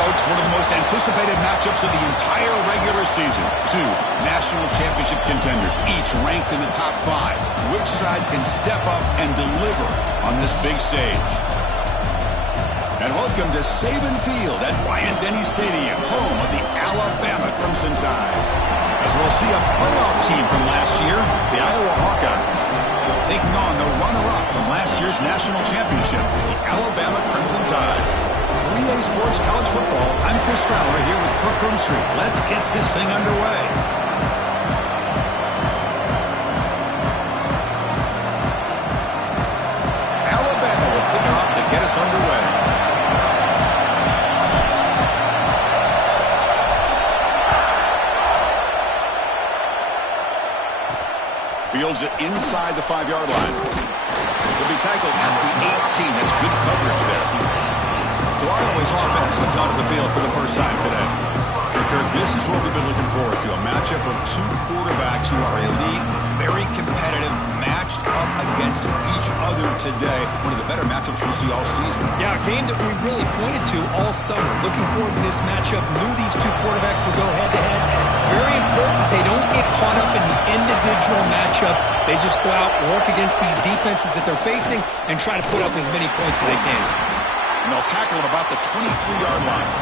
folks, one of the most anticipated matchups of the entire regular season. Two national championship contenders, each ranked in the top 5. Which side can step up and deliver on this big stage? And welcome to Saban Field at Bryant-Denny Stadium, home of the Alabama Crimson Tide. As we'll see a playoff team from last year, the Iowa Hawkeyes, taking on the runner-up from last year's national championship, the Alabama Crimson Tide. 3A Sports College Football, I'm Chris Fowler here with Kirk Herbstreit. Let's get this thing underway. Alabama will kick it off to get us underway. Fields it inside the 5-yard line. He'll be tackled at the 18. That's good coverage there. So Iowa's offense comes onto the field for the first time today. Kirk, this is what we've been looking forward to, a matchup of two quarterbacks who are elite, very competitive, matched up against each other today. One of the better matchups we'll see all season. Yeah, a game that we really pointed to all summer. Looking forward to this matchup. Knew these two quarterbacks would go head-to-head. Very important that they don't get caught up in the individual matchup. They just go out, work against these defenses that they're facing, and try to put up as many points as they can. And they'll tackle at about the 23-yard line.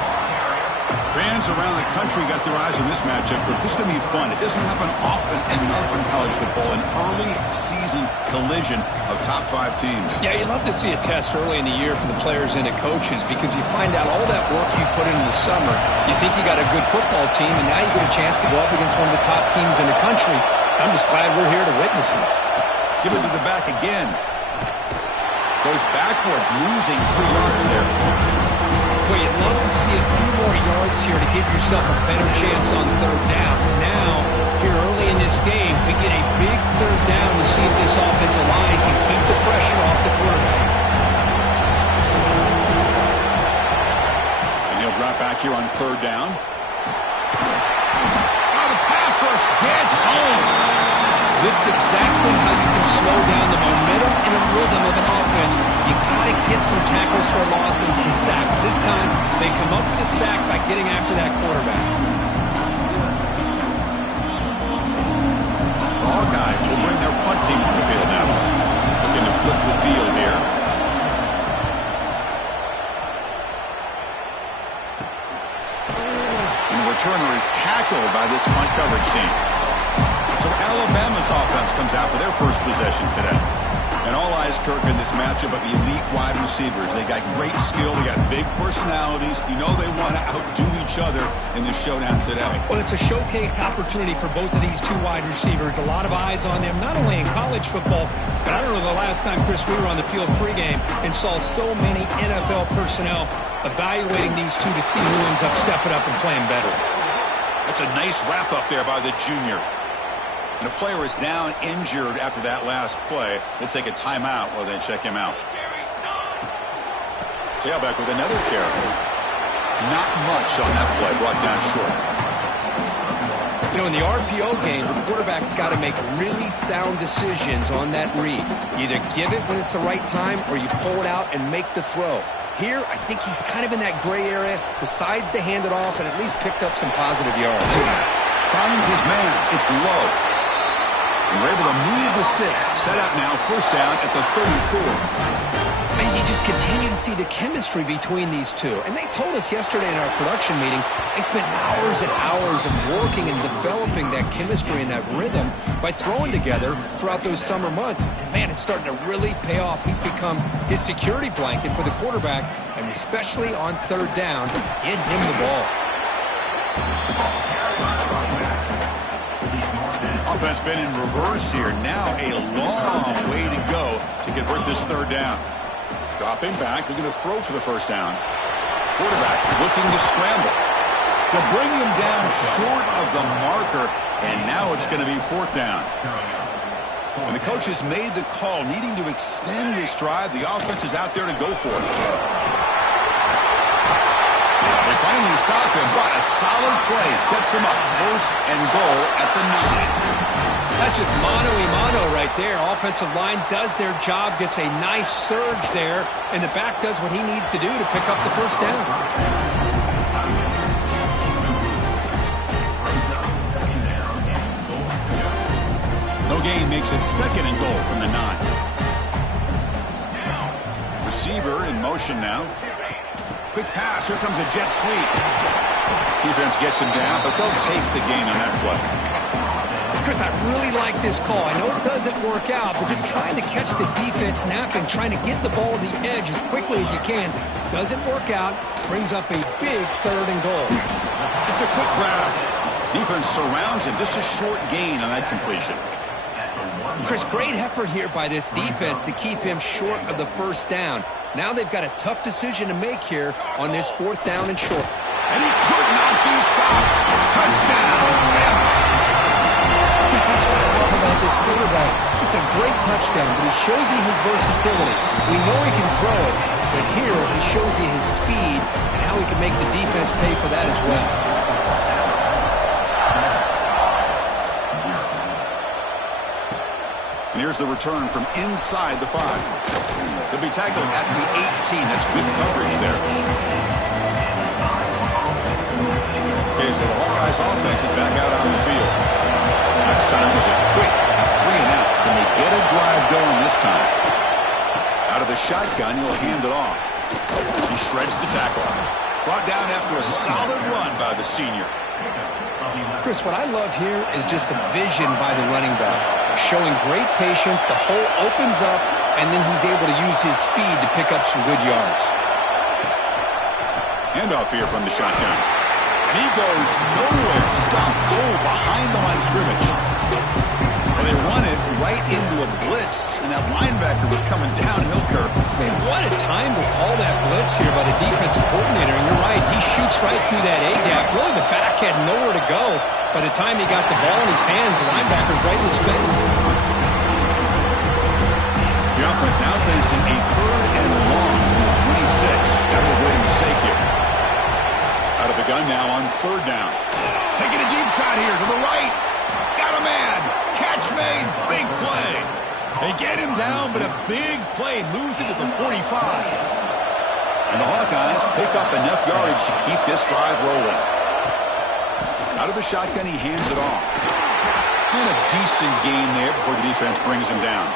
Fans around the country got their eyes on this matchup, but this is going to be fun. It doesn't happen often enough in college football, an early season collision of top 5 teams. Yeah, you love to see a test early in the year for the players and the coaches because you find out all that work you put in the summer. You think you got a good football team, and now you get a chance to go up against one of the top teams in the country. I'm just glad we're here to witness it. Give it to the back again. Goes backwards, losing 3 yards there. Boy, you'd love to see a few more yards here to give yourself a better chance on third down. Now, here early in this game, we get a big third down to see if this offensive line can keep the pressure off the quarterback. And he'll drop back here on third down. Oh, the pass rush gets home. This is exactly how you can slow down the momentum and a rhythm of an offense. You got to get some tackles for a loss and some sacks. This time, they come up with a sack by getting after that quarterback. The Hawkeyes will bring their punt team on the field now. Looking to flip the field here. And the returner is tackled by this punt coverage team. So Alabama's offense comes out for their first possession today. And all eyes, Kirk, in this matchup of elite wide receivers. They got great skill. They got big personalities. You know they want to outdo each other in this showdown today. Well, it's a showcase opportunity for both of these two wide receivers. A lot of eyes on them, not only in college football, but I don't know the last time, Chris, we were on the field pregame and saw so many NFL personnel evaluating these two to see who ends up stepping up and playing better. That's a nice wrap-up there by the junior. And a player is down injured after that last play. We'll take a timeout while they check him out. Tailback with another carry. Not much on that play, brought down short. You know, in the RPO game, the quarterback's got to make really sound decisions on that read. You either give it when it's the right time or you pull it out and make the throw. Here, I think he's kind of in that gray area, decides to hand it off and at least picked up some positive yards. Finds his man. It's low. And we're able to move the sticks. Set up now, first down at the 34. Man, you just continue to see the chemistry between these two. And they told us yesterday in our production meeting, they spent hours and hours of working and developing that chemistry and that rhythm by throwing together throughout those summer months. And man, it's starting to really pay off. He's become his security blanket for the quarterback, and especially on third down, get him the ball. Offense been in reverse here. Now a long way to go to convert this third down. Dropping back, looking to throw for the first down. Quarterback looking to scramble. To bring him down short of the marker, and now it's going to be fourth down. And the coach has made the call, needing to extend this drive. The offense is out there to go for it. They finally stop him, but a solid play sets him up. First and goal at the 9. That's just mano-a-mano right there. Offensive line does their job, gets a nice surge there, and the back does what he needs to do to pick up the first down. gain makes it 2nd and goal from the 9. Receiver in motion now. Quick pass. Here comes a jet sweep. Defense gets him down, but they'll take the gain on that play. Chris, I really like this call. I know it doesn't work out, but just trying to catch the defense napping, trying to get the ball to the edge as quickly as you can. Doesn't work out. Brings up a big 3rd and goal. It's a quick grab. Defense surrounds him. Just a short gain on that completion. Chris, great effort here by this defense to keep him short of the 1st down. Now they've got a tough decision to make here on this 4th down and short. And he could not be stopped. Touchdown. Chris, that's what I love about this quarterback. It's a great touchdown, but he shows you his versatility. We know he can throw it, but here he shows you his speed and how he can make the defense pay for that as well. And here's the return from inside the 5. He'll be tackled at the 18. That's good coverage there. Okay, so the Hawkeyes offense is back out on the field. Last time was a quick 3 and out. Can they get a drive going this time? Out of the shotgun, he'll hand it off. He shreds the tackle. Brought down after a solid run by the senior. Chris, what I love here is just the vision by the running back. Showing great patience, the hole opens up, and then he's able to use his speed to pick up some good yards. Handoff here from the shotgun. And he goes nowhere. Stop cold behind the line of scrimmage. Well, they run it right into a blitz, and that linebacker was coming downhill, Kirk. Man, what a time to call that blitz here by the defensive coordinator. And you're right, he shoots right through that A-gap. Really, the back had nowhere to go. By the time he got the ball in his hands, the linebacker's right in his face. The offense now facing a 3rd and long from the 26. Got to avoid a mistake here. Out of the gun now on 3rd down. Taking a deep shot here to the right. Got a man. Catch made. Big play. They get him down, but a big play moves it to the 45. And the Hawkeyes pick up enough yardage to keep this drive rolling. Out of the shotgun, he hands it off. And a decent gain there before the defense brings him down.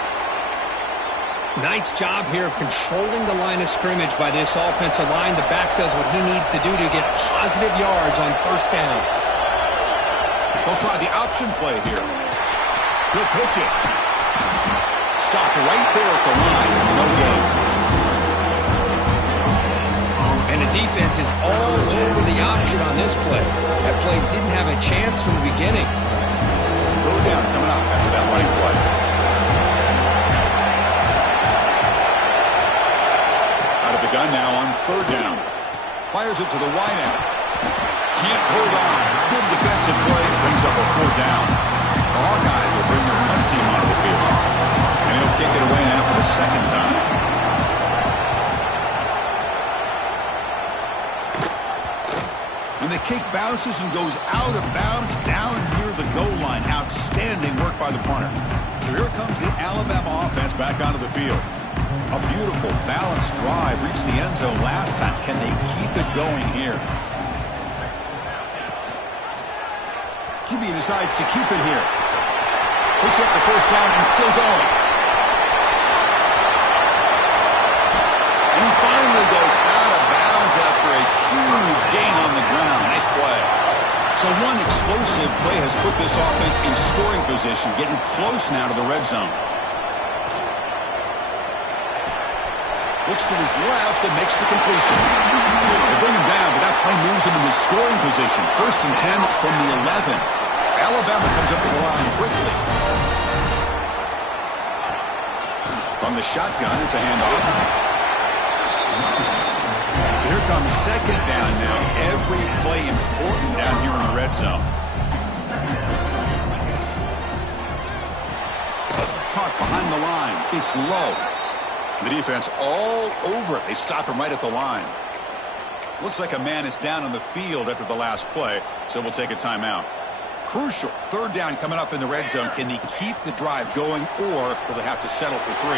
Nice job here of controlling the line of scrimmage by this offensive line. The back does what he needs to do to get positive yards on 1st down. They'll try the option play here. He'll pitch it. Stop right there at the line. No gain. And the defense is all over the option on this play. That play didn't have a chance from the beginning. 3rd down coming up after that running play. Out of the gun now on 3rd down. Fires it to the wideout. Can't hold on. Good defensive play. Brings up a 4th down. The Hawkeyes will bring their punt team onto the field. And he'll kick it away now for the 2nd time. And the kick bounces and goes out of bounds down near the goal line. Outstanding work by the punter. So here comes the Alabama offense back onto the field. A beautiful, balanced drive. Reached the end zone last time. Can they keep it going here? QB decides to keep it here. Picks up the 1st down and still going. And he finally goes out of bounds after a huge gain on the ground. Nice play. So one explosive play has put this offense in scoring position, getting close now to the red zone. Looks to his left and makes the completion. They bring him down, but that play moves him into scoring position. 1st and 10 from the 11. Alabama comes up to the line quickly. From the shotgun, it's a handoff. So here comes 2nd down now. Every play important down here in the red zone. Caught behind the line. It's low. The defense all over it. They stop him right at the line. Looks like a man is down on the field after the last play, so we'll take a timeout. Crucial 3rd down coming up in the red zone. Can they keep the drive going, or will they have to settle for 3?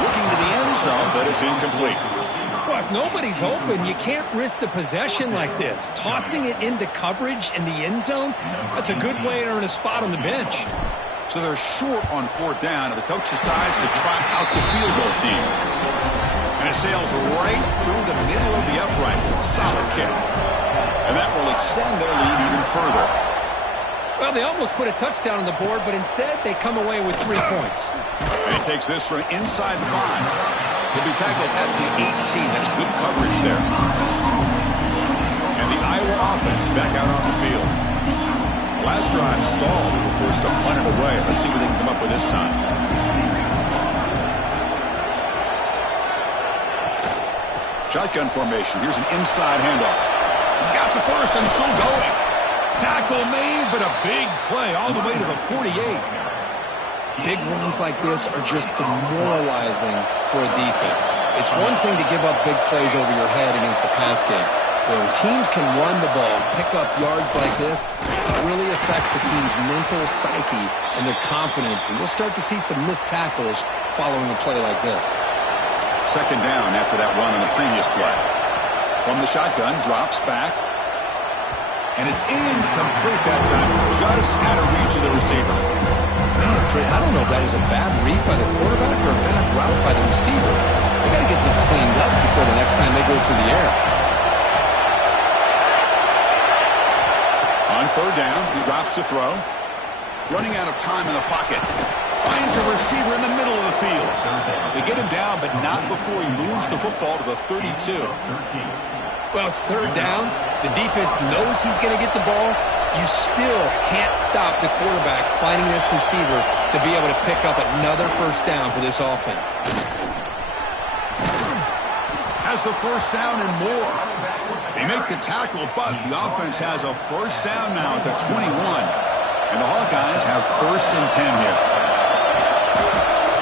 Looking to the end zone, but it's incomplete. Well, if nobody's open, you can't risk the possession like this. Tossing it into coverage in the end zone, that's a good way to earn a spot on the bench. So they're short on 4th down, and the coach decides to trot out the field goal team. And it sails right through the middle of the uprights. Solid kick. And that will extend their lead even further. Well, they almost put a touchdown on the board, but instead they come away with 3 points. And he takes this from inside the 5. He'll be tackled at the 18. That's good coverage there. And the Iowa offense is back out on the field. The last drive stalled. They were forced to punt it away. Let's see what they can come up with this time. Shotgun formation. Here's an inside handoff. He's got the first and still going. Tackle made, but a big play all the way to the 48. Big runs like this are just demoralizing for a defense. It's one thing to give up big plays over your head against the pass game. When teams can run the ball and pick up yards like this, it really affects the team's mental psyche and their confidence. And you'll start to see some missed tackles following a play like this. 2nd down after that run on the previous play. From the shotgun, drops back. And it's incomplete that time, just out of reach of the receiver. Man, Chris, I don't know if that was a bad read by the quarterback or a bad route by the receiver. They got to get this cleaned up before the next time they go through the air. On 3rd down, he drops to throw. Running out of time in the pocket. Finds a receiver in the middle of the field. They get him down, but not before he moves the football to the 32. Well, it's 3rd down. The defense knows he's going to get the ball. You still can't stop the quarterback finding this receiver to be able to pick up another 1st down for this offense. Has the 1st down and more. They make the tackle, but the offense has a 1st down now at the 21. And the Hawkeyes have 1st and 10 here.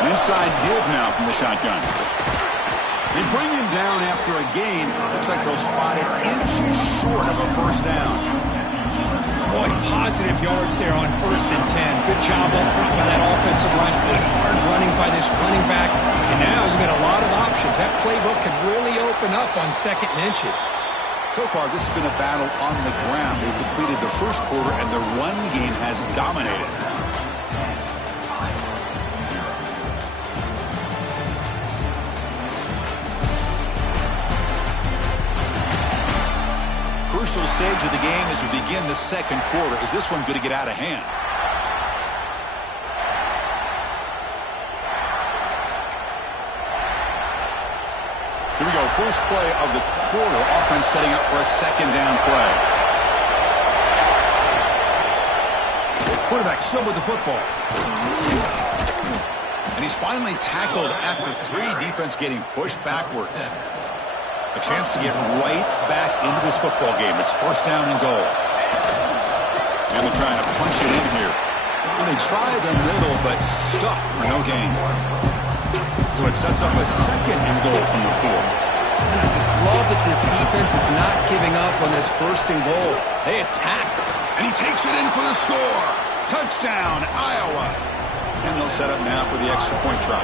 An inside give now from the shotgun. They bring him down after a gain. Looks like they'll spot it inches short of a 1st down. Boy, positive yards there on 1st and 10. Good job up front by that offensive line. Good hard running by this running back. And now you've got a lot of options. That playbook could really open up on 2nd and inches. So far, this has been a battle on the ground. They've completed the 1st quarter, and the run game has dominated. Crucial stage of the game as we begin the 2nd quarter. Is this one going to get out of hand? Here we go. First play of the quarter. Offense setting up for a 2nd down play. Quarterback still with the football. And he's finally tackled at the 3. Defense getting pushed backwards. A chance to get right back into this football game. It's 1st down and goal. And they're trying to punch it in here. And they try the middle, but stuck for no gain. So it sets up a 2nd and goal from the 4. And I just love that this defense is not giving up on this 1st and goal. They attacked. And he takes it in for the score. Touchdown, Iowa. And they'll set up now for the extra point try.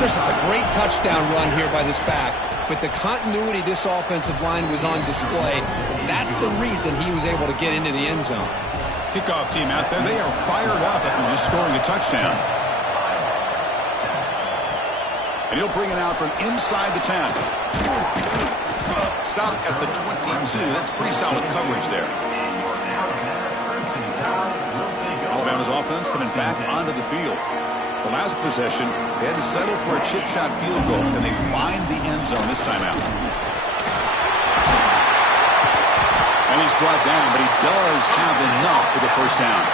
Chris, it's a great touchdown run here by this back. But the continuity of this offensive line was on display. And that's the reason he was able to get into the end zone. Kickoff team out there. They are fired up after just scoring a touchdown. And he'll bring it out from inside the 10. Stop at the 22. That's pretty solid coverage there. Alabama's offense coming back onto the field. The last possession, they had to settle for a chip shot field goal, and they find the end zone this time out. And he's brought down, but he does have enough for the 1st down.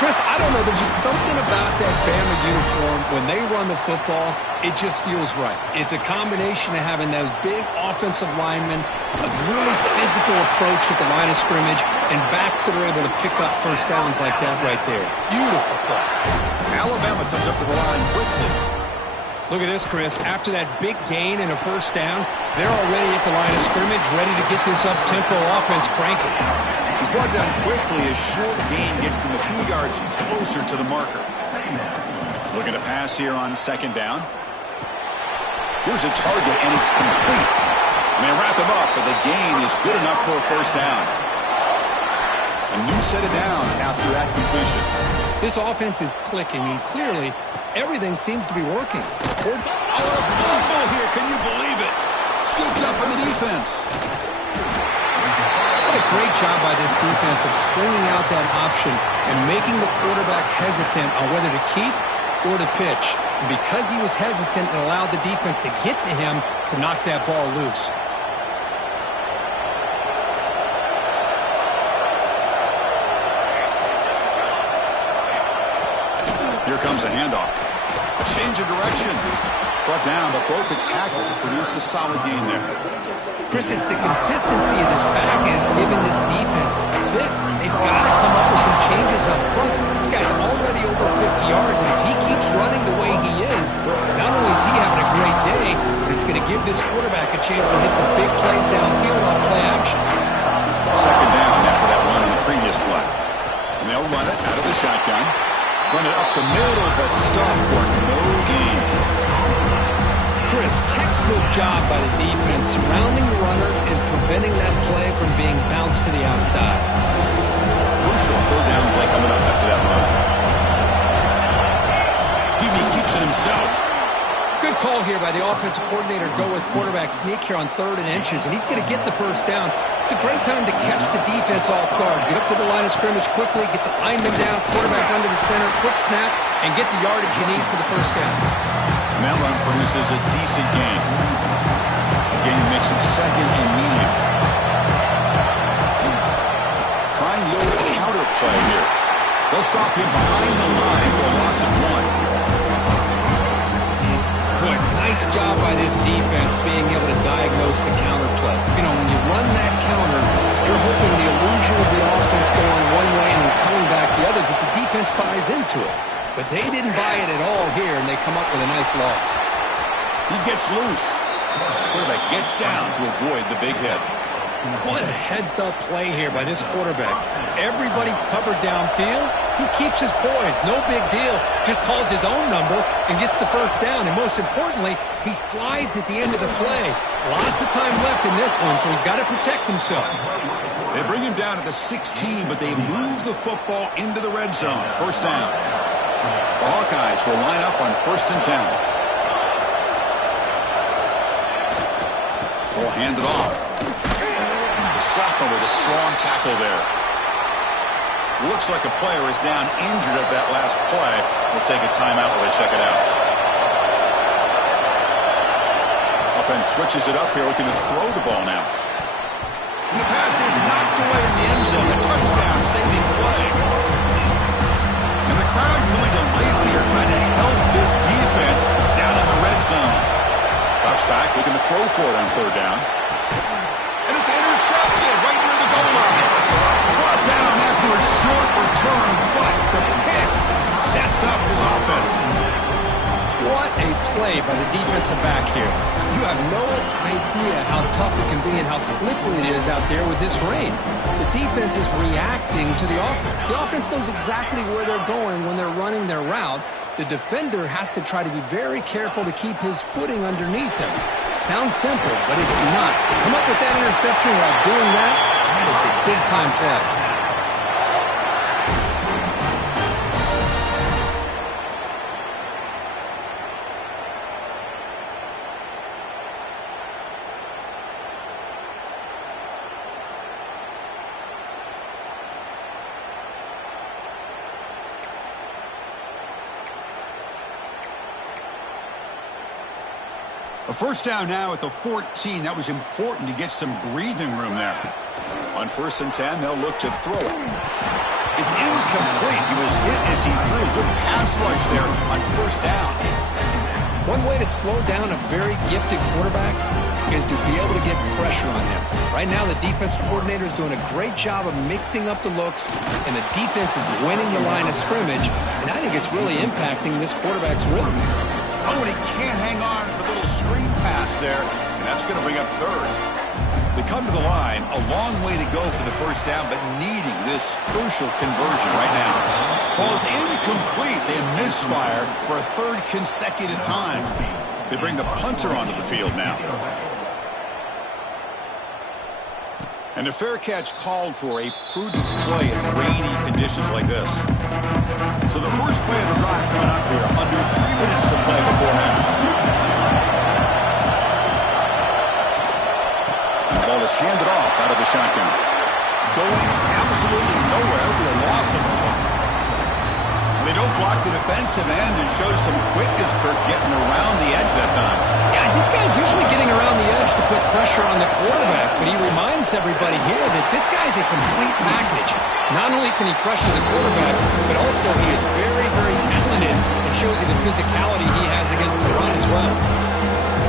Chris, I don't know. There's just something about that Bama uniform. When they run the football, it just feels right. It's a combination of having those big offensive linemen, a really physical approach at the line of scrimmage, and backs that are able to pick up 1st downs like that right there. Beautiful play. Alabama comes up to the line quickly. Look at this, Chris. After that big gain and a 1st down, they're already at the line of scrimmage, ready to get this up-tempo offense cranking. He's brought down quickly. A short gain gets them a few yards closer to the marker. Looking to pass here on 2nd down. Here's a target, and it's complete. And they wrap him up, but the gain is good enough for a 1st down. A new set of downs after that completion. This offense is clicking, and clearly everything seems to be working. Oh, a fumble here. Can you believe it? Scooped up by the defense. What a great job by this defense of stringing out that option and making the quarterback hesitant on whether to keep or to pitch. And because he was hesitant, it allowed the defense to get to him to knock that ball loose. Here comes a handoff. A change of direction. Brought down, but broke the tackle to produce a solid gain there. Chris, it's the consistency of this back is giving this defense fits. They've got to come up with some changes up front. This guy's already over 50 yards, and if he keeps running the way he is, not only is he having a great day, but it's going to give this quarterback a chance to hit some big plays downfield off play action. Second down after that run on the previous play. And they'll run it out of the shotgun. Run it up the middle, but stop for no gain. Chris, textbook job by the defense, surrounding the runner and preventing that play from being bounced to the outside. Crucial third down play coming up after that run. He keeps it himself. Good call here by the offensive coordinator. Go with quarterback sneak here on 3rd and inches, and he's going to get the first down. It's a great time to catch the defense off guard. Get up to the line of scrimmage quickly, get the lineman down, quarterback under the center, quick snap, and get the yardage you need for the first down. And that run produces a decent gain. Again, makes it 2nd and medium. Trying the old counter play here. They'll stop him behind the line for a loss of 1. Good. Nice job by this defense being able to diagnose the counter play. You know, when you run that counter, you're hoping the illusion of the offense going one way and then coming back the other, that the defense buys into it. But they didn't buy it at all here, and they come up with a nice loss. He gets loose. Quarterback gets down to avoid the big hit. What a heads-up play here by this quarterback. Everybody's covered downfield. He keeps his poise. No big deal. Just calls his own number and gets the first down. And most importantly, he slides at the end of the play. Lots of time left in this one, so he's got to protect himself. They bring him down at the 16, but they move the football into the red zone. First down. The Hawkeyes will line up on 1st and 10. They'll hand it off. Sophomore with a strong tackle there. Looks like a player is down injured at that last play. We'll take a timeout while they check it out. Offense switches it up here, looking to throw the ball now. And the pass is knocked away in the end zone. A touchdown saving play. And the crowd coming to life here, trying to help this defense down in the red zone. Drops back, looking to throw for it on 3rd down. And it's intercepted right near the goal line. Brought down after a short return, but the pick sets up his offense. What a play by the defensive back here. You have no idea how tough it can be and how slippery it is out there with this rain. The defense is reacting to the offense. The offense knows exactly where they're going when they're running their route. The defender has to try to be very careful to keep his footing underneath him. Sounds simple, but it's not. To come up with that interception while doing that, that is a big-time play. A first down now at the 14. That was important to get some breathing room there. On 1st and 10, they'll look to throw it. It's incomplete. He was hit as he threw. Good pass rush there on 1st down. One way to slow down a very gifted quarterback is to be able to get pressure on him. Right now, the defense coordinator is doing a great job of mixing up the looks, and the defense is winning the line of scrimmage, and I think it's really impacting this quarterback's rhythm. Oh, and he can't hang on for the little screen pass there, and that's going to bring up 3rd. They come to the line, a long way to go for the first down, but needing this crucial conversion right now. Falls incomplete. They misfire for a 3rd consecutive time. They bring the punter onto the field now. And a fair catch called for, a prudent play in rainy conditions like this. So the first play of the drive coming up here. Under 3 minutes to play before half. And the ball is handed off out of the shotgun. Going absolutely nowhere with a loss of the ball. They don't block the defensive end and show some quickness, Kirk, getting around the edge that time. Yeah, this guy's usually getting around the edge to put pressure on the quarterback, but he reminds everybody here that this guy's a complete package. Not only can he pressure the quarterback, but also he is very, very talented and shows you the physicality he has against the run as well.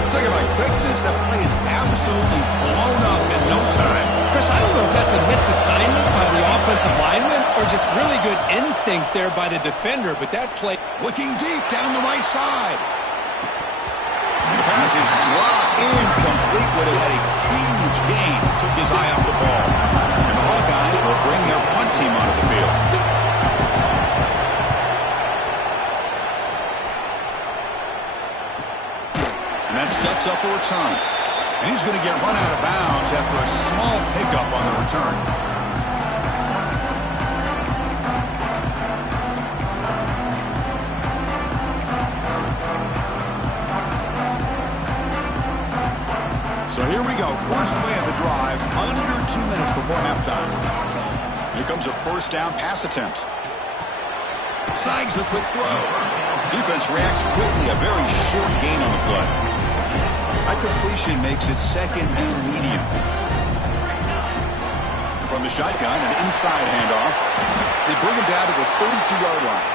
Talking about quickness, that play is absolutely blown up in no time. Chris, I don't know if that's a misassignment by the offensive lineman or just really good instincts there by the defender, but that play... Looking deep down the right side. The pass is dropped incomplete. Would have had a huge gain. Took his eye off the ball. And the Hawkeyes will bring their punt team onto the field. And that sets up a return. And he's going to get run out of bounds after a small pickup on the return. So here we go. First play of the drive, under 2 minutes before halftime. Here comes a first down pass attempt. Snags the quick throw. Defense reacts quickly. A very short gain on the play. That completion makes it second and medium. From the shotgun, an inside handoff. They bring him down to the 32-yard line.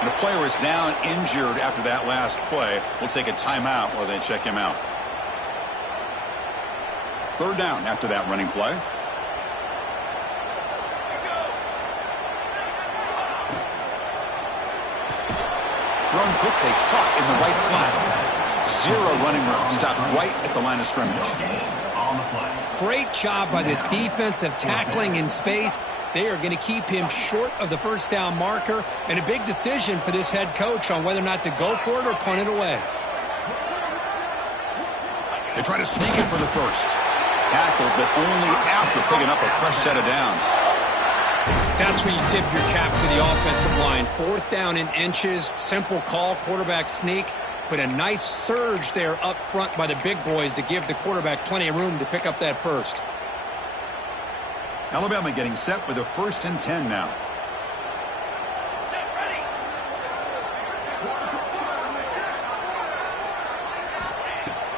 And a player is down injured after that last play. We'll take a timeout while they check him out. Third down after that running play. Thrown quickly, caught in the right flat. Zero running room. Stopped right at the line of scrimmage. Great job by this defensive tackling in space. They are going to keep him short of the first down marker, and a big decision for this head coach on whether or not to go for it or punt it away. They try to sneak it for the first. Tackled, but only after picking up a fresh set of downs. That's where you tip your cap to the offensive line. Fourth down in inches, simple call, quarterback sneak, but a nice surge there up front by the big boys to give the quarterback plenty of room to pick up that first. Alabama getting set with a 1st and 10 now.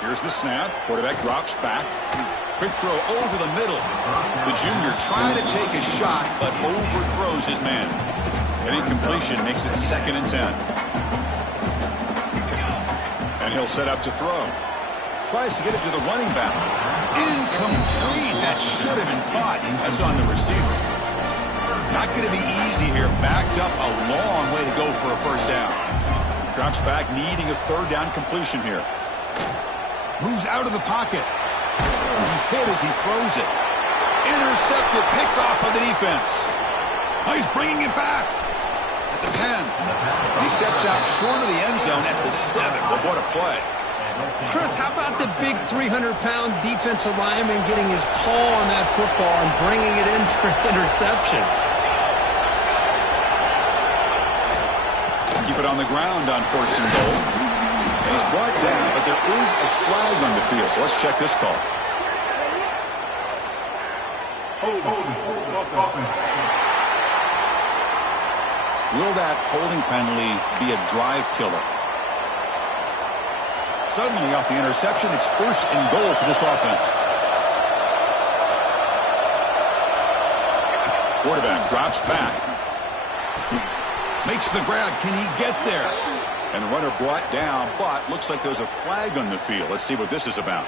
Here's the snap. Quarterback drops back. Quick throw over the middle. The junior trying to take a shot, but overthrows his man. An incompletion makes it 2nd and 10. And he'll set up to throw. Tries to get it to the running back. Incomplete. That should have been caught. That's on the receiver. Not going to be easy here. Backed up a long way to go for a first down. Drops back, needing a 3rd down completion here. Moves out of the pocket. He's hit as he throws it. Intercepted, picked off by the defense. Oh, he's bringing it back at the 10. He steps out short of the end zone at the 7. Well, what a play. Chris, how about the big 300-pound defensive lineman getting his paw on that football and bringing it in for an interception? Keep it on the ground on 1st and goal. And he's brought down, but there is a flag on the field, so let's check this call. Will that holding penalty be a drive killer? Suddenly, off the interception, it's 1st and goal for this offense. Quarterback drops back. Makes the grab. Can he get there? And the runner brought down, but looks like there's a flag on the field. Let's see what this is about.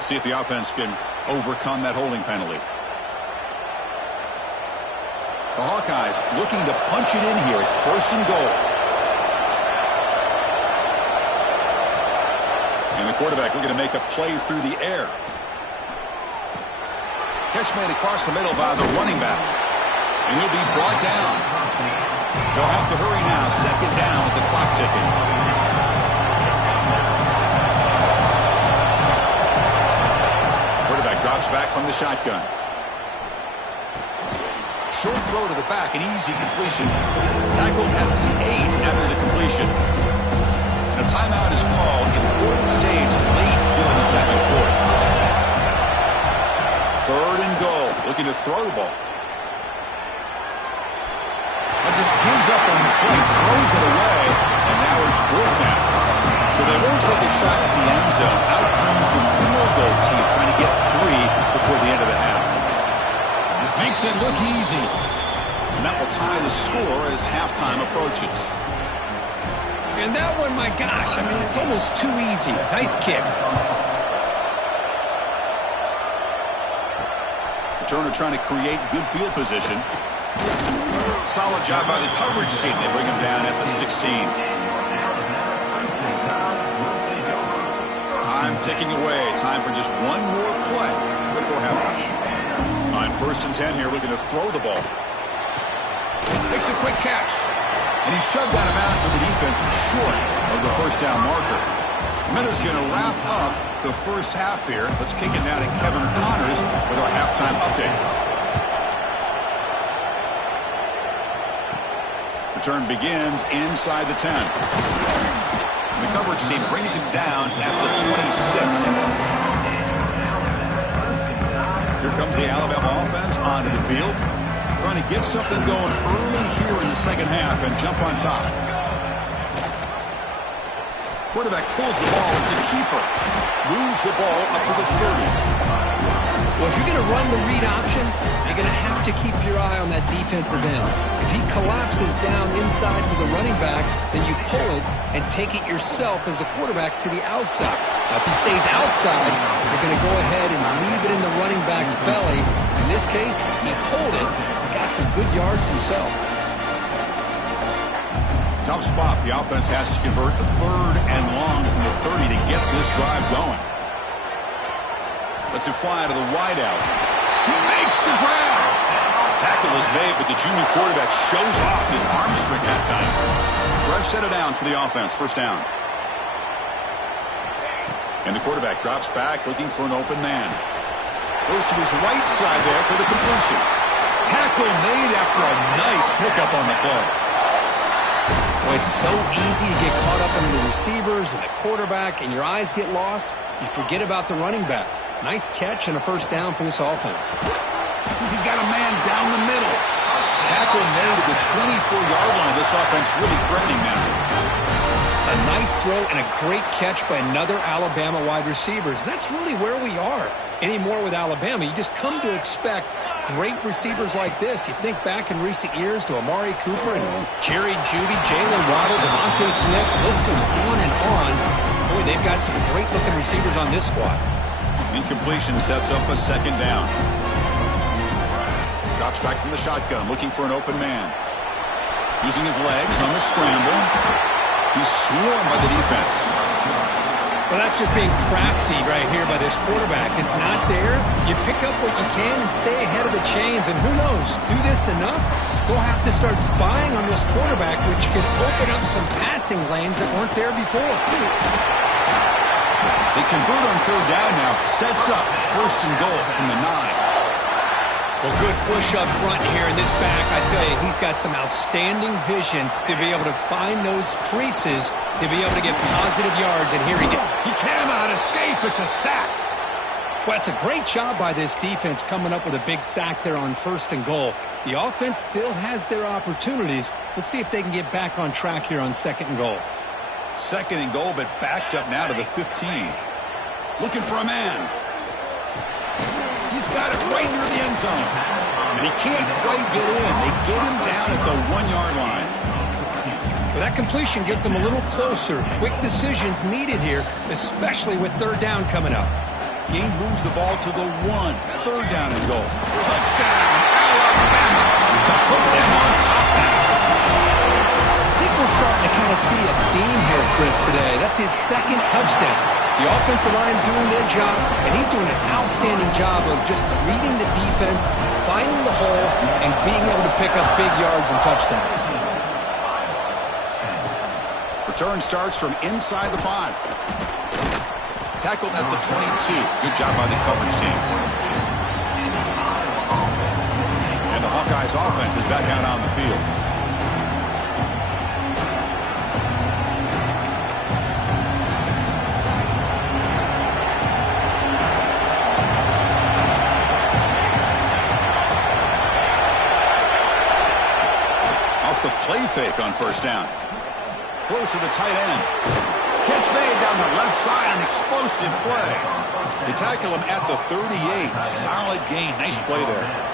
See if the offense can overcome that holding penalty. The Hawkeyes looking to punch it in here. It's 1st and goal. And the quarterback looking to make a play through the air. Catch made across the middle by the running back. And he'll be brought down. They'll have to hurry now. 2nd down with the clock ticking. Quarterback drops back from the shotgun. short throw to the back, an easy completion. Tackled at the 8 after the completion. A timeout is called. Important stage late here in the second quarter. 3rd and goal. Looking to throw the ball. And just gives up on the play, throws it away, and now it's 4th down. So they won't take a shot at the end zone. Out comes the field goal team trying to get 3 before the end of the half. Makes it look easy. And that will tie the score as halftime approaches. And that one, my gosh, I mean, it's almost too easy. Nice kick. Returner trying to create good field position. Solid job by the coverage team. They bring him down at the 16. Time ticking away. Time for just one more play before halftime. On 1st and 10 here, looking to throw the ball. Makes a quick catch. And he's shoved out of bounds with the defense short of the 1st down marker. Miller's going to wrap up the first half here. Let's kick it now to Kevin Connors with our halftime update. Return begins inside the 10. And the coverage team brings him down at the 26. Here comes the Alabama offense onto the field. Trying to get something going early here in the second half and jump on top. Quarterback pulls the ball. It's a keeper. Moves the ball up to the 30. Well, if you're going to run the read option, you're going to have to keep your eye on that defensive end. If he collapses down inside to the running back, then you pull it and take it yourself as a quarterback to the outside. Now, if he stays outside, you're going to go ahead and leave it in the running back's belly. In this case, he pulled it and got some good yards himself. Tough spot. The offense has to convert the 3rd and long from the 30 to get this drive going. Lets it fly to the wideout. He makes the grab. Tackle is made, but the junior quarterback shows off his arm strength that time. Fresh set of downs for the offense. 1st down. And the quarterback drops back looking for an open man. Goes to his right side there for the completion. Tackle made after a nice pickup on the play. Well, it's so easy to get caught up in the receivers and the quarterback, and your eyes get lost. You forget about the running back. Nice catch and a 1st down for this offense. He's got a man down the middle. Tackle made at the 24-yard line. This offense really threatening now. A nice throw and a great catch by another Alabama wide receivers. That's really where we are anymore with Alabama. You just come to expect great receivers like this. You think back in recent years to Amari Cooper and Jerry Jeudy, Jalen Waddle, Devontae Smith. The list goes on and on. Boy, they've got some great-looking receivers on this squad. Incompletion sets up a 2nd down. Drops back from the shotgun, looking for an open man. Using his legs on the scramble. He's swarmed by the defense. Well, that's just being crafty right here by this quarterback. It's not there. You pick up what you can and stay ahead of the chains. And who knows, do this enough, they'll have to start spying on this quarterback, which could open up some passing lanes that weren't there before. They convert on 3rd down now. Sets up 1st and goal from the 9. Well, good push up front here in this back. I tell you, he's got some outstanding vision to be able to find those creases, to be able to get positive yards. And here he goes. He cannot escape. It's a sack. Well, it's a great job by this defense coming up with a big sack there on 1st and goal. The offense still has their opportunities. Let's see if they can get back on track here on 2nd and goal. 2nd and goal, but backed up now to the 15. Looking for a man. He's got it right near the end zone. And he can't quite get in. They get him down at the 1-yard line. Well, that completion gets him a little closer. Quick decisions needed here, especially with 3rd down coming up. Gain moves the ball to the 1. 3rd down and goal. Touchdown, Alabama. To put them on top now. I think we're starting to kind of see a theme here, Chris, today. That's his 2nd touchdown. The offensive line doing their job, and he's doing an outstanding job of just leading the defense, finding the hole, and being able to pick up big yards and touchdowns. Return starts from inside the 5. Tackled at the 22. Good job by the coverage team. And the Hawkeyes offense is back out on the field. Off the play fake on first down. Close to the tight end. Catch made down the left side, an explosive play. They tackle him at the 38. Solid gain. Nice play there.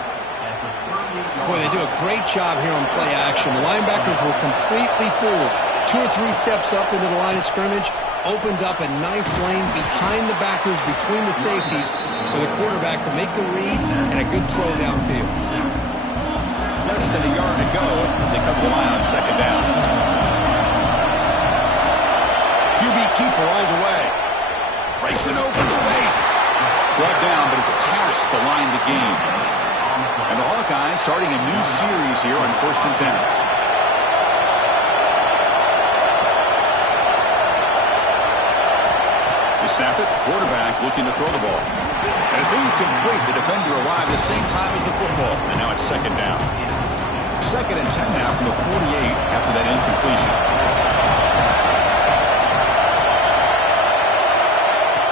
Boy, they do a great job here on play action. The linebackers were completely fooled. 2 or 3 steps up into the line of scrimmage, opened up a nice lane behind the backers, between the safeties, for the quarterback to make the read and a good throw downfield. Less than a yard to go as they come to the line on second down. QB keeper all the way. Breaks an open space. Brought down, but it's past the line to gain. And the Hawkeyes starting a new series here on 1st and 10. They snap it. Quarterback looking to throw the ball. And it's incomplete. The defender arrived the same time as the football. And now it's second down. 2nd and 10 now from the 48 after that incompletion.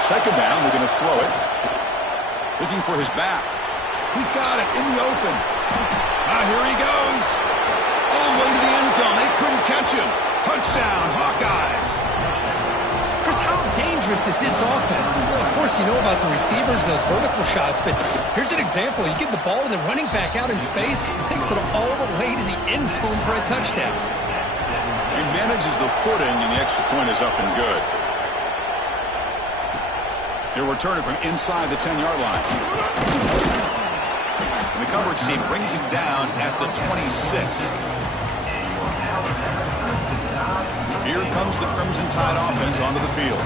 Second down, we're going to throw it. Looking for his back. He's got it in the open. Here he goes. All the way to the end zone. They couldn't catch him. Touchdown, Hawkeyes. Chris, how dangerous is this offense? Well, of course, you know about the receivers, those vertical shots, but here's an example. You give the ball to the running back out in space, takes it all the way to the end zone for a touchdown. He manages the footing, and the extra point is up and good. He'll return it from inside the 10-yard line. And the coverage team brings him down at the 26. Here comes the Crimson Tide offense onto the field.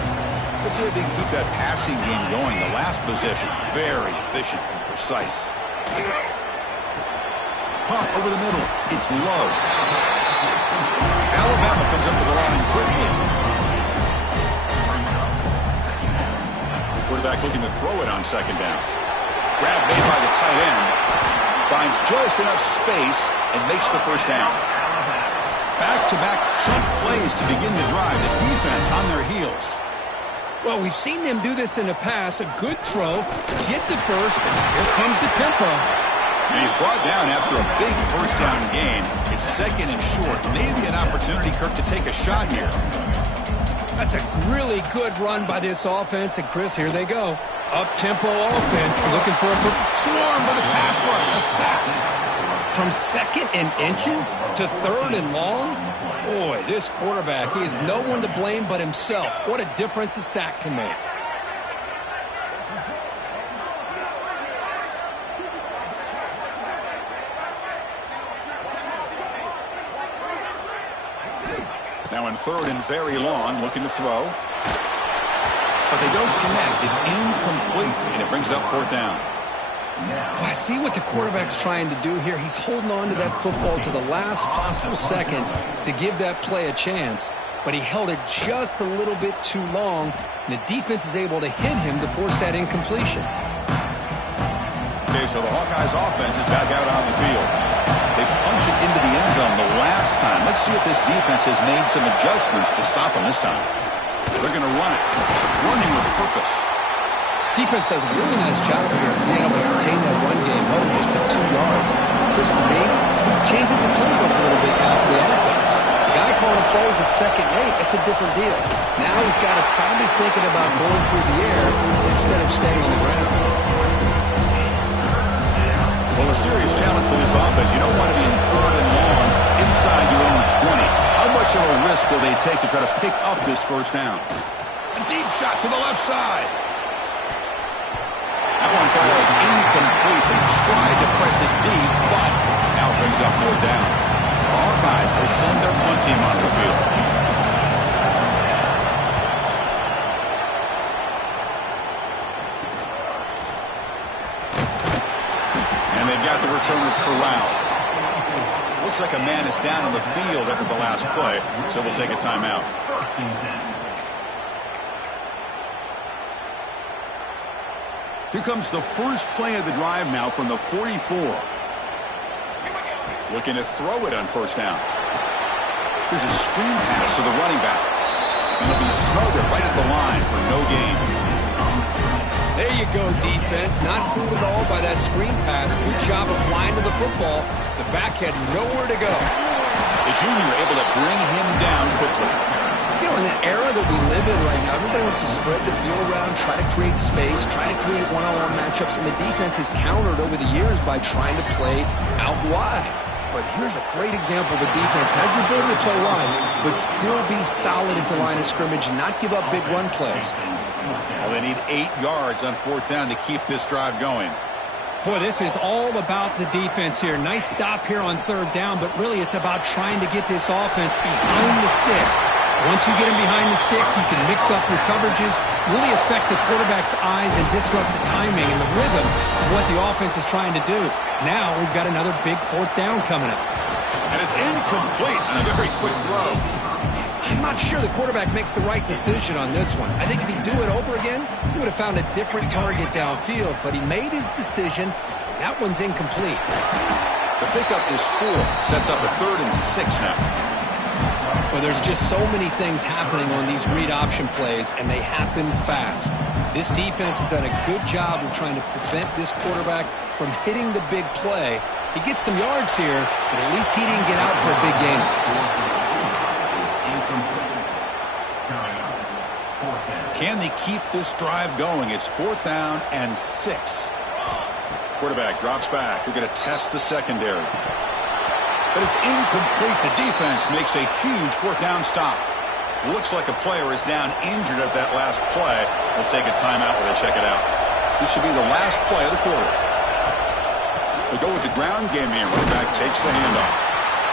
Let's see if they can keep that passing game going. The last possession, very efficient and precise. Pump over the middle. It's low. Alabama comes up to the line quickly. Quarterback looking to throw it on second down. Grab made by the tight end. Finds just enough space and makes the first down. Back-to-back chunk plays to begin the drive. The defense on their heels. Well, we've seen them do this in the past. A good throw, get to first, and here comes the tempo. And he's brought down after a big first down gain. It's second and short. Maybe an opportunity, Kirk, to take a shot here. That's a really good run by this offense. And, Chris, here they go. Up-tempo offense looking for a swarm by the pass rush. A sack. From 2nd and inches to 3rd and long? Boy, this quarterback, he is no one to blame but himself. What a difference a sack can make. Now in 3rd and very long, looking to throw. But they don't connect. It's incomplete, and it brings up 4th down. Well, I see what the quarterback's trying to do here. He's holding on to that football to the last possible second to give that play a chance. But he held it just a little bit too long. And the defense is able to hit him to force that incompletion. Okay, so the Hawkeyes offense is back out on the field. They punch it into the end zone the last time. Let's see if this defense has made some adjustments to stop them this time. They're going to run it. Running with purpose. Defense does a really nice job here being able to contain that run game home just to 2 yards. Chris, to me, this changes the playbook a little bit now for the offense. The guy calling the plays at 2nd and 8, it's a different deal. Now he's got to probably thinking about going through the air instead of staying on the ground. Well, a serious challenge for this offense. You don't want to be in 3rd and long inside your own 20. How much of a risk will they take to try to pick up this first down? A deep shot to the left side. That one falls incomplete. They tried to press it deep, but now it brings up 4th down. The Hawkeyes will send their punt team onto the field. And they've got the returner corralled. Looks like a man is down on the field after the last play, so they'll take a timeout. Here comes the first play of the drive now from the 44. Looking to throw it on first down. Here's a screen pass to the running back. And he'll be smothered right at the line for no gain. There you go, defense. Not fooled at all by that screen pass. Good job of flying to the football. The back had nowhere to go. The junior able to bring him down quickly. You know, in the era that we live in right now, everybody wants to spread the field around, try to create space, try to create one-on-one matchups, and the defense has countered over the years by trying to play out wide. But here's a great example. The defense has the ability to play wide, but still be solid at the line of scrimmage and not give up big run plays. Well, they need 8 yards on fourth down to keep this drive going. Boy, this is all about the defense here. Nice stop here on third down, but really it's about trying to get this offense behind the sticks. Once you get them behind the sticks, you can mix up your coverages, really affect the quarterback's eyes and disrupt the timing and the rhythm of what the offense is trying to do. Now we've got another big fourth down coming up. And it's incomplete on a very quick throw. I'm not sure the quarterback makes the right decision on this one. I think if he'd do it over again, he would have found a different target downfield, but he made his decision. That one's incomplete. The pickup is 4, sets up a 3rd and 6 now. Well, there's just so many things happening on these read option plays, and they happen fast. This defense has done a good job of trying to prevent this quarterback from hitting the big play. He gets some yards here, but at least he didn't get out for a big gain. Can they keep this drive going? It's 4th down and 6. Quarterback drops back. We're going to test the secondary. But it's incomplete. The defense makes a huge 4th down stop. Looks like a player is down injured at that last play. We'll take a timeout where they check it out. This should be the last play of the quarter. They go with the ground game here. Running back takes the handoff.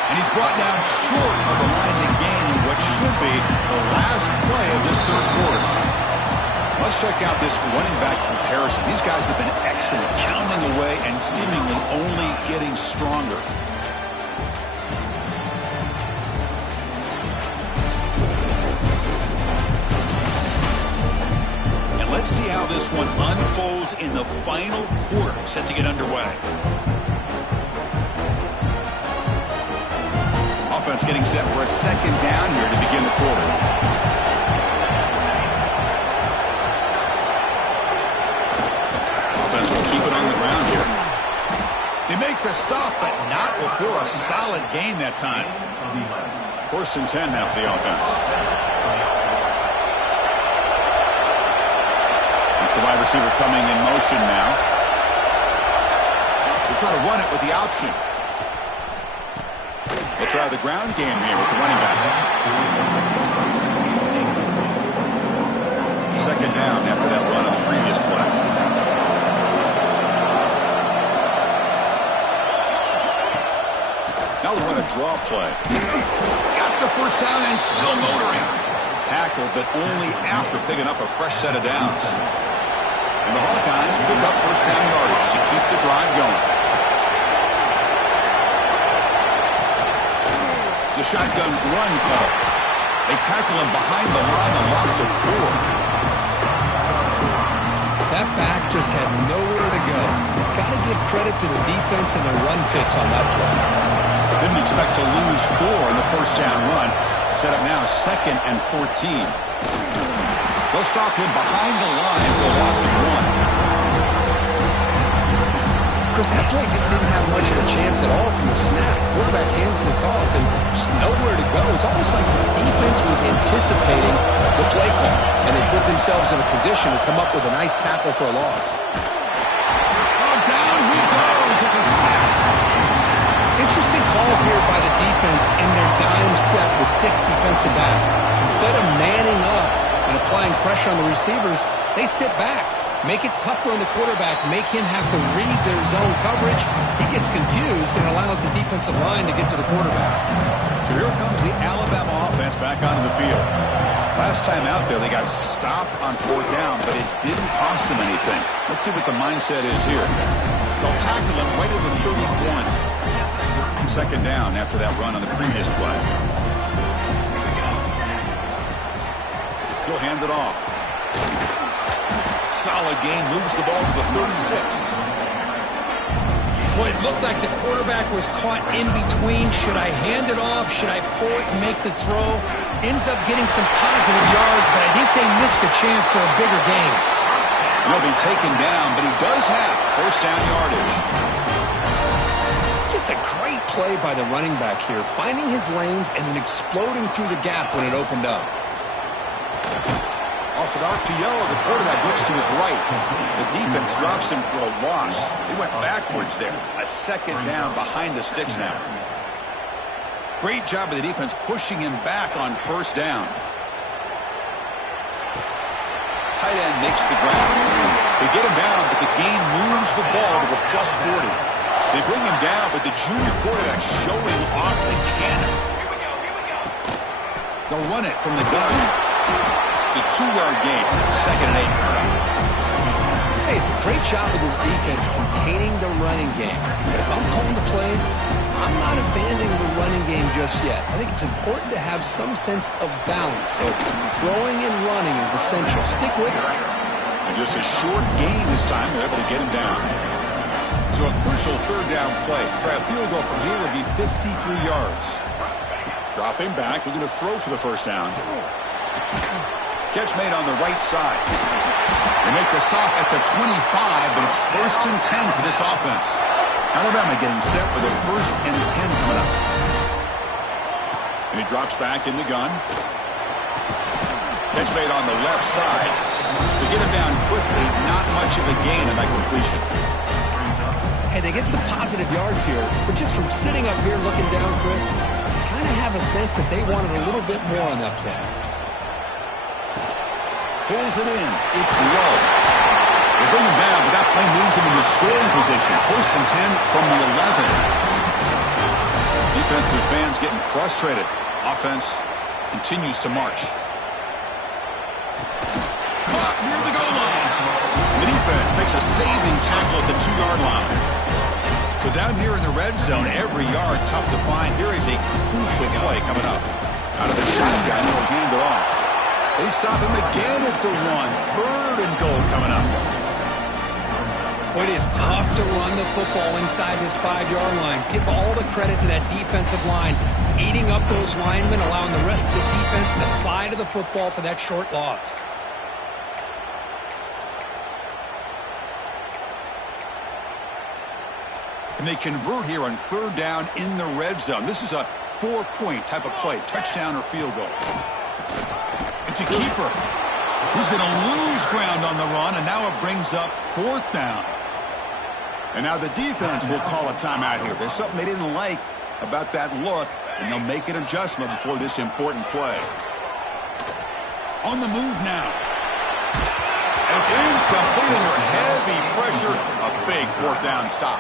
And he's brought down short of the line to gain what should be the last play of this third quarter. Let's check out this running back comparison. These guys have been excellent, pounding away and seemingly only getting stronger. And let's see how this one unfolds in the final quarter, set to get underway. Offense getting set for a 2nd down here to begin the quarter. Offense will keep it on the ground here. They make the stop, but not before a solid gain that time. 1st and 10 now for the offense. It's the wide receiver coming in motion now. We'll try to run it with the option. They'll try the ground game here with the running back. 2nd down after that run on the previous play. Now they'll run a draw play. Got the 1st down and still motoring. Tackled, but only after picking up a fresh set of downs. And the Hawkeyes pick up 1st down yardage to keep the drive going. It's a shotgun run call. They tackle him behind the line, a loss of 4. That back just had nowhere to go. Got to give credit to the defense and their run fits on that play. Didn't expect to lose 4 on the 1st down run. Set up now 2nd and 14. They'll stop him behind the line for a loss of 1. Chris, that play just didn't have much of a chance at all from the snap. Quarterback hands this off and just nowhere to go. It's almost like the defense was anticipating the play call, and they put themselves in a position to come up with a nice tackle for a loss. Oh, down he goes. It's a sack. Interesting call here by the defense in their dime set with 6 defensive backs. Instead of manning up and applying pressure on the receivers, they sit back. Make it tougher on the quarterback, make him have to read their zone coverage. He gets confused and allows the defensive line to get to the quarterback. So here comes the Alabama offense back onto the field. Last time out there, they got stopped on 4th down, but it didn't cost them anything. Let's see what the mindset is here. They'll tackle him right at the 31. 2nd down after that run on the previous play. He'll hand it off. Solid gain, moves the ball to the 36. Well, it looked like the quarterback was caught in between. Should I hand it off? Should I pull it and make the throw? Ends up getting some positive yards, but I think they missed a chance for a bigger gain. He'll be taken down, but he does have first down yardage. Just a great play by the running back here, finding his lanes and then exploding through the gap when it opened up. Off an RPO, the quarterback looks to his right. The defense drops him for a loss. He went backwards there. A second down behind the sticks now. Great job of the defense pushing him back on first down. Tight end makes the ground. They get him down, but the gain moves the ball to the +40. They bring him down, but the junior quarterback showing off the cannon. They'll run it from the gun. It's a 2-yard gain. Second and 8 coming up. Hey, it's a great job of this defense containing the running game. But if I'm calling the plays, I'm not abandoning the running game just yet. I think it's important to have some sense of balance. So throwing and running is essential. Stick with it. And just a short gain this time. They're able to get him down. So a crucial third down play. Try a field goal from here would be 53 yards. Dropping back. We're going to throw for the first down. Catch made on the right side. They make the stop at the 25, but it's first and 10 for this offense. Alabama getting set with a first and 10 coming up. And he drops back in the gun. Catch made on the left side. To get him down quickly, not much of a gain in that completion. Hey, they get some positive yards here, but just from sitting up here looking down, Chris, I kind of have a sense that they wanted a little bit more on that play. Pulls it in. It's low. They bring him down, but that play moves him into scoring position. First and 10 from the 11. Defensive fans getting frustrated. Offense continues to march. Caught near the goal line. The defense makes a saving tackle at the 2-yard line. So down here in the red zone, every yard tough to find. Here is a crucial play coming up. Out of the shotgun, he'll hand it off. They stop him again at the 1. Third and goal coming up. Well, it is tough to run the football inside this 5-yard line. Give all the credit to that defensive line, eating up those linemen, allowing the rest of the defense to fly to the football for that short loss. And they convert here on third down in the red zone. This is a 4-point type of play, touchdown or field goal. It's a keeper who's going to lose ground on the run, and now it brings up fourth down. And now the defense will call a timeout here. There's something they didn't like about that look, and they'll make an adjustment before this important play. On the move now. And it's incomplete under heavy pressure. A big fourth down stop.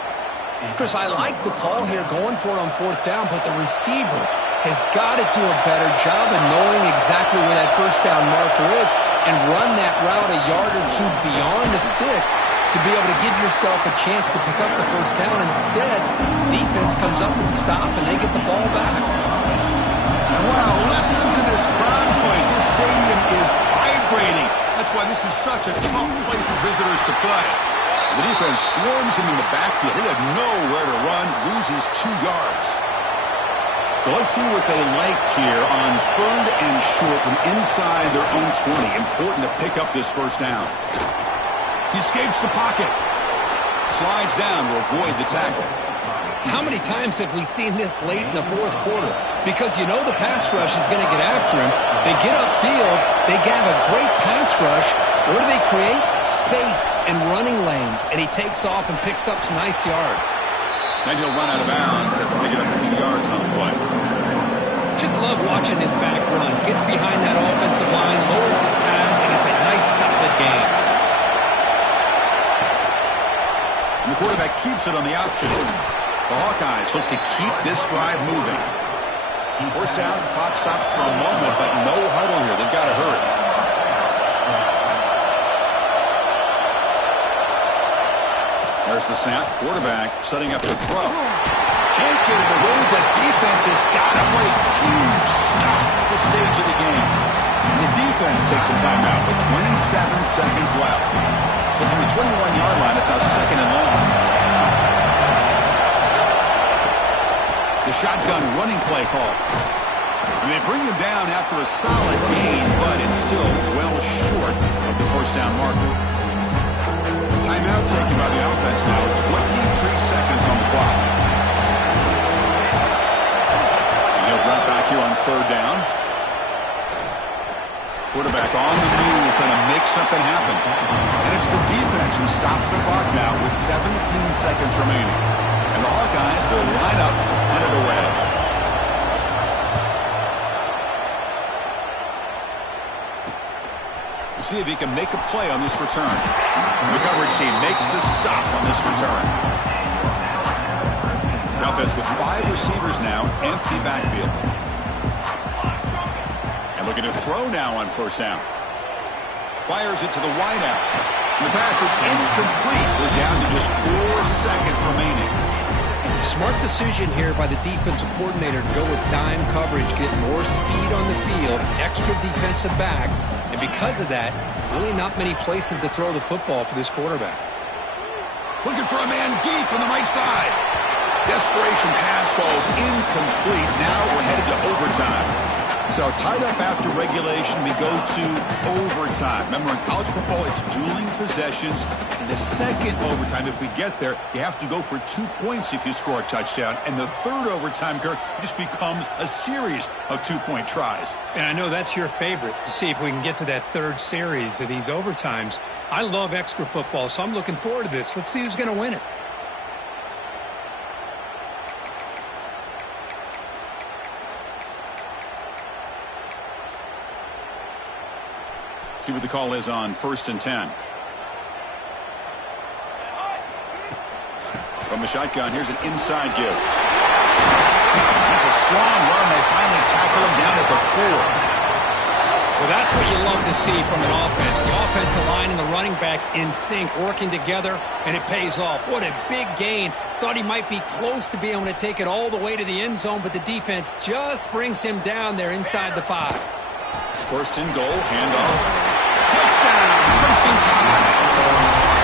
Chris, I like the call here going for it on fourth down, but the receiver has got to do a better job of knowing exactly where that first down marker is and run that route a yard or two beyond the sticks to be able to give yourself a chance to pick up the first down. Instead, defense comes up with stop and they get the ball back. Wow, listen to this crowd noise. This stadium is vibrating. That's why this is such a tough place for visitors to play. The defense swarms him in the backfield. He had nowhere to run, loses 2 yards. So let's see what they like here on third and short from inside their own 20. Important to pick up this first down. He escapes the pocket. Slides down to avoid the tackle. How many times have we seen this late in the fourth quarter? Because you know the pass rush is going to get after him. They get upfield. They have a great pass rush. What do they create? Space and running lanes. And he takes off and picks up some nice yards. And he'll run out of bounds after picking up a few yards on the play. Just love watching his back run. Gets behind that offensive line, lowers his pads, and it's a nice, solid game. And the quarterback keeps it on the option. The Hawkeyes look to keep this drive moving. First down, clock stops for a moment, but no huddle here. They've got to hurry. There's the snap. Quarterback setting up the throw. Can't get it away. The defense has got to play a huge stop at this stage of the game. And the defense takes a timeout with 27 seconds left. So from the 21-yard line, it's now second and long. The shotgun running play call. And they bring him down after a solid gain, but it's still well short of the first down marker. Timeout taken by the offense now. 23 seconds on the clock. And he'll drop back here on third down. Quarterback on the move, trying to make something happen. And it's the defense who stops the clock now with 17 seconds remaining. And the Hawkeyes will line up to punt it away. We'll see if he can make a play on this return. The coverage team makes the stop on this return. The offense with 5 receivers now, empty backfield. And looking to throw now on first down. Fires it to the wideout. The pass is incomplete. We're down to just 4 seconds remaining. Smart decision here by the defensive coordinator to go with dime coverage, get more speed on the field, extra defensive backs, and because of that, really not many places to throw the football for this quarterback. Looking for a man deep on the right side. Desperation pass falls incomplete. Now we're headed to overtime. So tied up after regulation, we go to overtime. Remember, in college football, it's dueling possessions. In the second overtime, if we get there, you have to go for 2 points if you score a touchdown. And the third overtime, Kirk, just becomes a series of 2-point tries. And I know that's your favorite, to see if we can get to that third series of these overtimes. I love extra football, so I'm looking forward to this. Let's see who's going to win it. See what the call is on 1st and 10. From the shotgun, here's an inside give. That's a strong run. They finally tackle him down at the 4. Well, that's what you love to see from an offense. The offensive line and the running back in sync, working together, and it pays off. What a big gain. Thought he might be close to being able to take it all the way to the end zone, but the defense just brings him down there inside the 5. 1st and goal, handoff. Touchdown, Crimson Tide.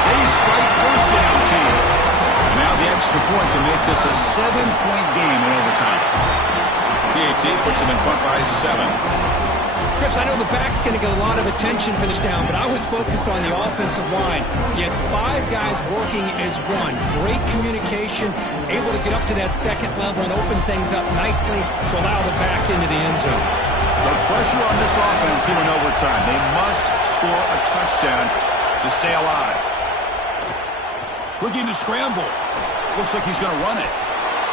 They strike first in OT. Now the extra point to make this a 7-point game in overtime. PAT puts them in front by 7. Chris, I know the back's going to get a lot of attention for this down, but I was focused on the offensive line. You had 5 guys working as one. Great communication, able to get up to that second level and open things up nicely to allow the back into the end zone. So pressure on this offense here in overtime. They must score a touchdown to stay alive. Looking to scramble. Looks like he's going to run it.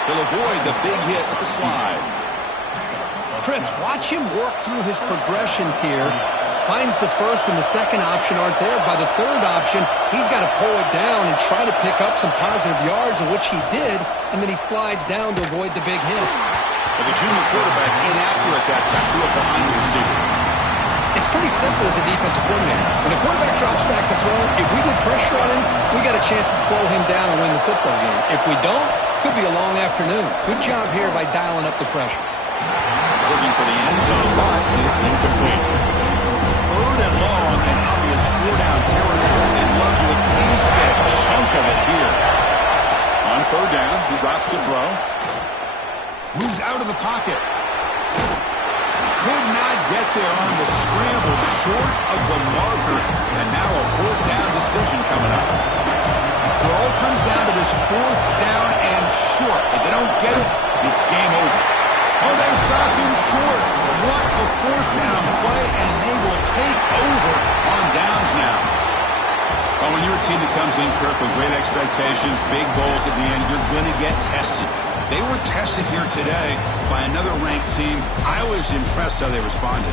He'll avoid the big hit with the slide. Chris, watch him work through his progressions here. Finds the first and the second option aren't there. By the third option, he's got to pull it down and try to pick up some positive yards, of which he did, and then he slides down to avoid the big hit. But the junior quarterback inaccurate that time, threw it behind the receiver. It's pretty simple as a defensive coordinator. When the quarterback drops back to throw, if we get pressure on him, we got a chance to slow him down and win the football game. If we don't, could be a long afternoon. Good job here by dialing up the pressure. He's looking for the end zone, but it's incomplete. 3rd and long, and obvious 4-down territory. They'd love to at least get a chunk of it here. On 3rd down, he drops to throw. Moves out of the pocket. Could not get there on the scramble, short of the marker, and now a 4th down decision coming up. So it all comes down to this 4th down and short. If they don't get it, it's game over. Oh, they've stopped him short. What a 4th down play, and they will take over on downs now. Well, when you're a team that comes in, Kirk, with great expectations, big goals at the end, you're going to get tested. They were tested here today by another ranked team. I was impressed how they responded.